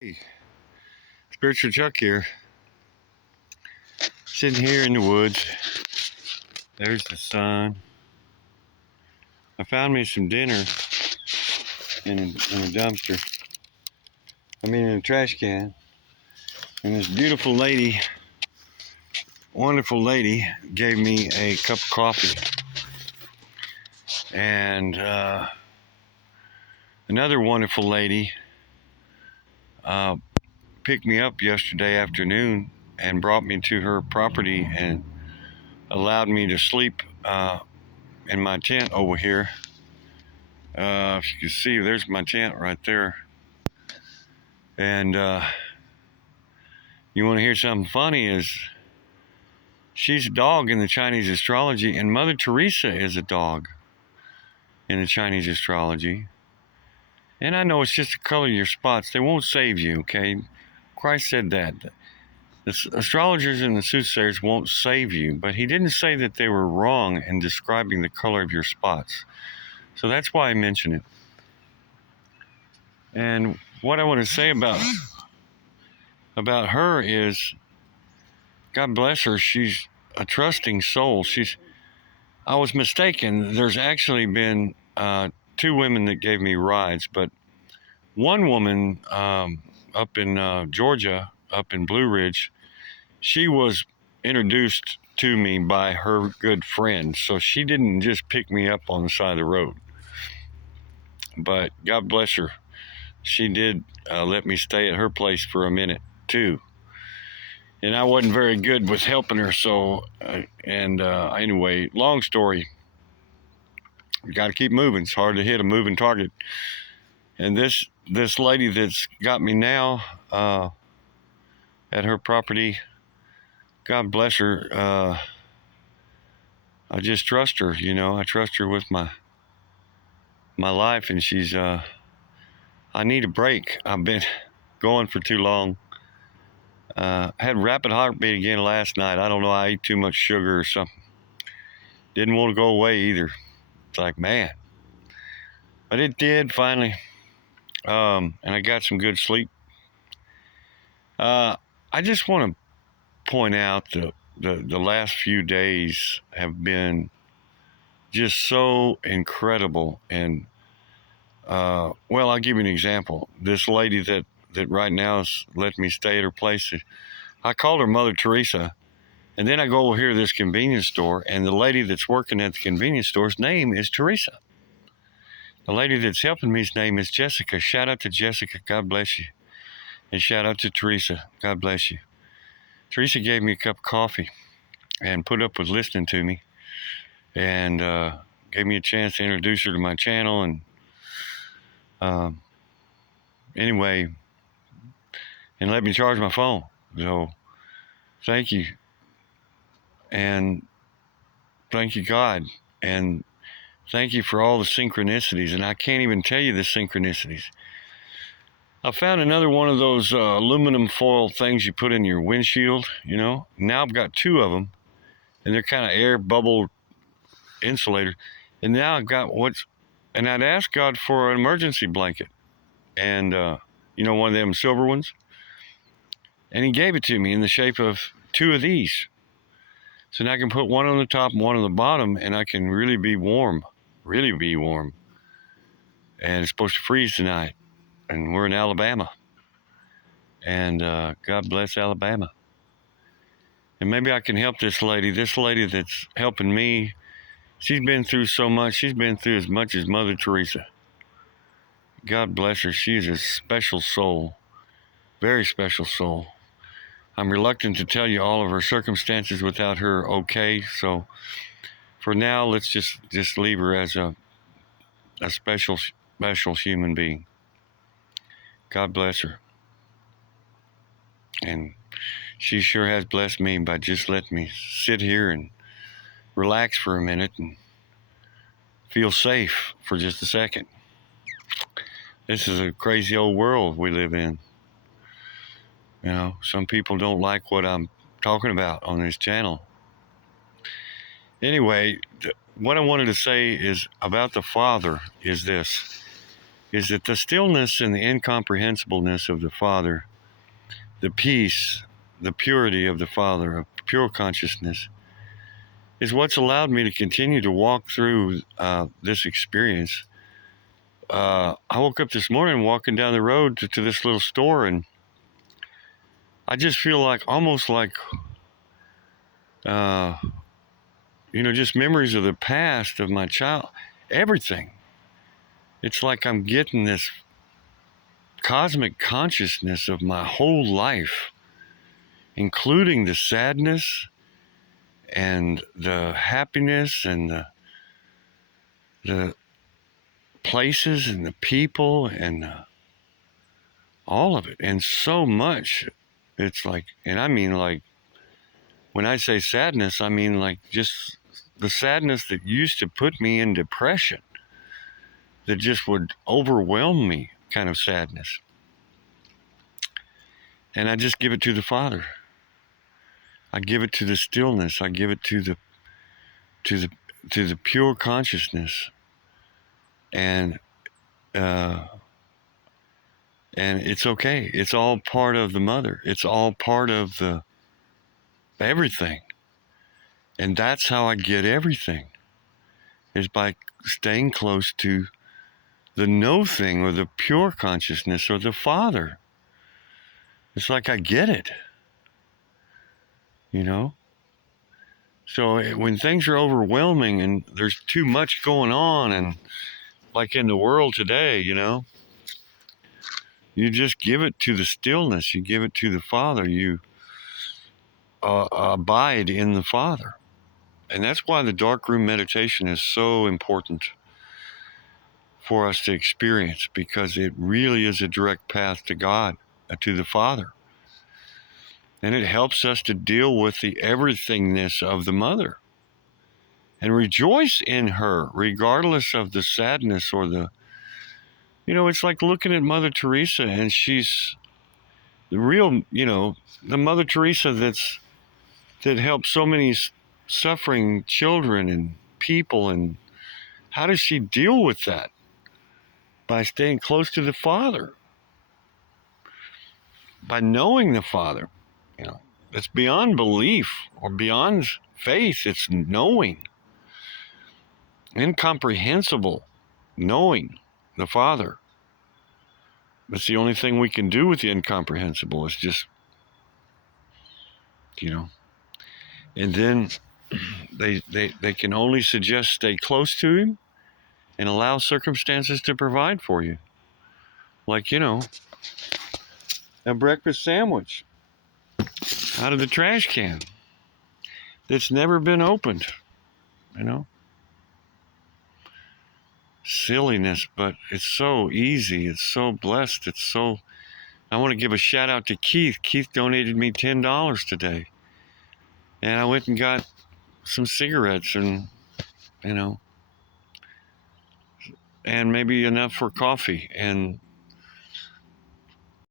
Hey, Spiritual Chuck here, sitting here in the woods. There's the sun. I found me some dinner in a dumpster. In a trash can. And this beautiful lady, wonderful lady, gave me a cup of coffee. And another wonderful lady picked me up yesterday afternoon and brought me to her property and allowed me to sleep in my tent over here. If you can see, there's my tent right there. And you want to hear something funny is she's a dog in the Chinese astrology, and Mother Teresa is a dog in the Chinese astrology. And I know it's just the color of your spots. They won't save you, okay? Christ said that. The astrologers and the soothsayers won't save you, but he didn't say that they were wrong in describing the color of your spots. So that's why I mention it. And what I want to say about her is, God bless her, she's a trusting soul. I was mistaken. There's actually been two women that gave me rides, but one woman up in Georgia, up in Blue Ridge, she was introduced to me by her good friend. So she didn't just pick me up on the side of the road. But God bless her. She did let me stay at her place for a minute too. And I wasn't very good with helping her, so, anyway, long story. You got to keep moving. It's hard to hit a moving target. And this lady that's got me now at her property, God bless her. I just trust her, I trust her with my life, and she's, I need a break. I've been going for too long. I had rapid heartbeat again last night. I don't know, I ate too much sugar or something. Didn't want to go away either. It's like, man. But it did finally. And I got some good sleep. I just want to point out that the last few days have been just so incredible. And, well, I'll give you an example. This lady that right now has let me stay at her place, I called her Mother Teresa. And then I go over here to this convenience store, and the lady that's working at the convenience store's name is Teresa. The lady that's helping me's name is Jessica. Shout out to Jessica. God bless you. And shout out to Teresa. God bless you. Teresa gave me a cup of coffee and put up with listening to me, and gave me a chance to introduce her to my channel. And anyway, and let me charge my phone. So thank you. And thank you, God. And thank you for all the synchronicities. And I can't even tell you the synchronicities. I found another one of those aluminum foil things you put in your windshield, Now I've got two of them, and they're kind of air bubble insulator. And now I've got and I'd asked God for an emergency blanket. And, one of them silver ones. And he gave it to me in the shape of two of these. So now I can put one on the top and one on the bottom, and I can really be warm. Really be warm. And it's supposed to freeze tonight. And we're in Alabama. And God bless Alabama. And maybe I can help this lady. This lady that's helping me, she's been through so much. She's been through as much as Mother Teresa. God bless her. She is a special soul. Very special soul. I'm reluctant to tell you all of her circumstances without her okay. So for now, let's just leave her as a special human being. God bless her. And she sure has blessed me by just letting me sit here and relax for a minute and feel safe for just a second. This is a crazy old world we live in. Some people don't like what I'm talking about on this channel. Anyway, what I wanted to say is about the Father is this. is that the stillness and the incomprehensibleness of the Father, the peace, the purity of the Father, of pure consciousness, is what's allowed me to continue to walk through this experience. I woke up this morning walking down the road to this little store, and I just feel like almost like, just memories of the past, of my child, everything. It's like I'm getting this cosmic consciousness of my whole life, including the sadness and the happiness and the places and the people and all of it, and so much. It's like, and I mean, like, when I say sadness, I mean like just the sadness that used to put me in depression, that just would overwhelm me, kind of sadness. And I just give it to the Father. I give it to the stillness. I give it to the pure consciousness, and it's okay. It's all part of the Mother. It's all part of the everything, and that's how I get everything, is by staying close to the no thing, or the pure consciousness, or the Father. It's like I get it, you know? So when things are overwhelming and there's too much going on, and like in the world today, you just give it to the stillness. You give it to the Father. You abide in the Father. And that's why the dark room meditation is so important for us to experience, because it really is a direct path to God, to the Father. And it helps us to deal with the everythingness of the Mother and rejoice in her, regardless of the sadness or the, it's like looking at Mother Teresa, and she's the real, the Mother Teresa that helps so many suffering children and people. And how does she deal with that? By staying close to the Father, by knowing the Father. It's beyond belief or beyond faith. It's knowing, incomprehensible knowing the Father. That's the only thing we can do with the incomprehensible, is just, and then they can only suggest stay close to Him and allow circumstances to provide for you. Like, a breakfast sandwich out of the trash can that's never been opened, Silliness, but it's so easy. It's so blessed. I want to give a shout out to Keith. Keith donated me $10 today. And I went and got some cigarettes and, and maybe enough for coffee. And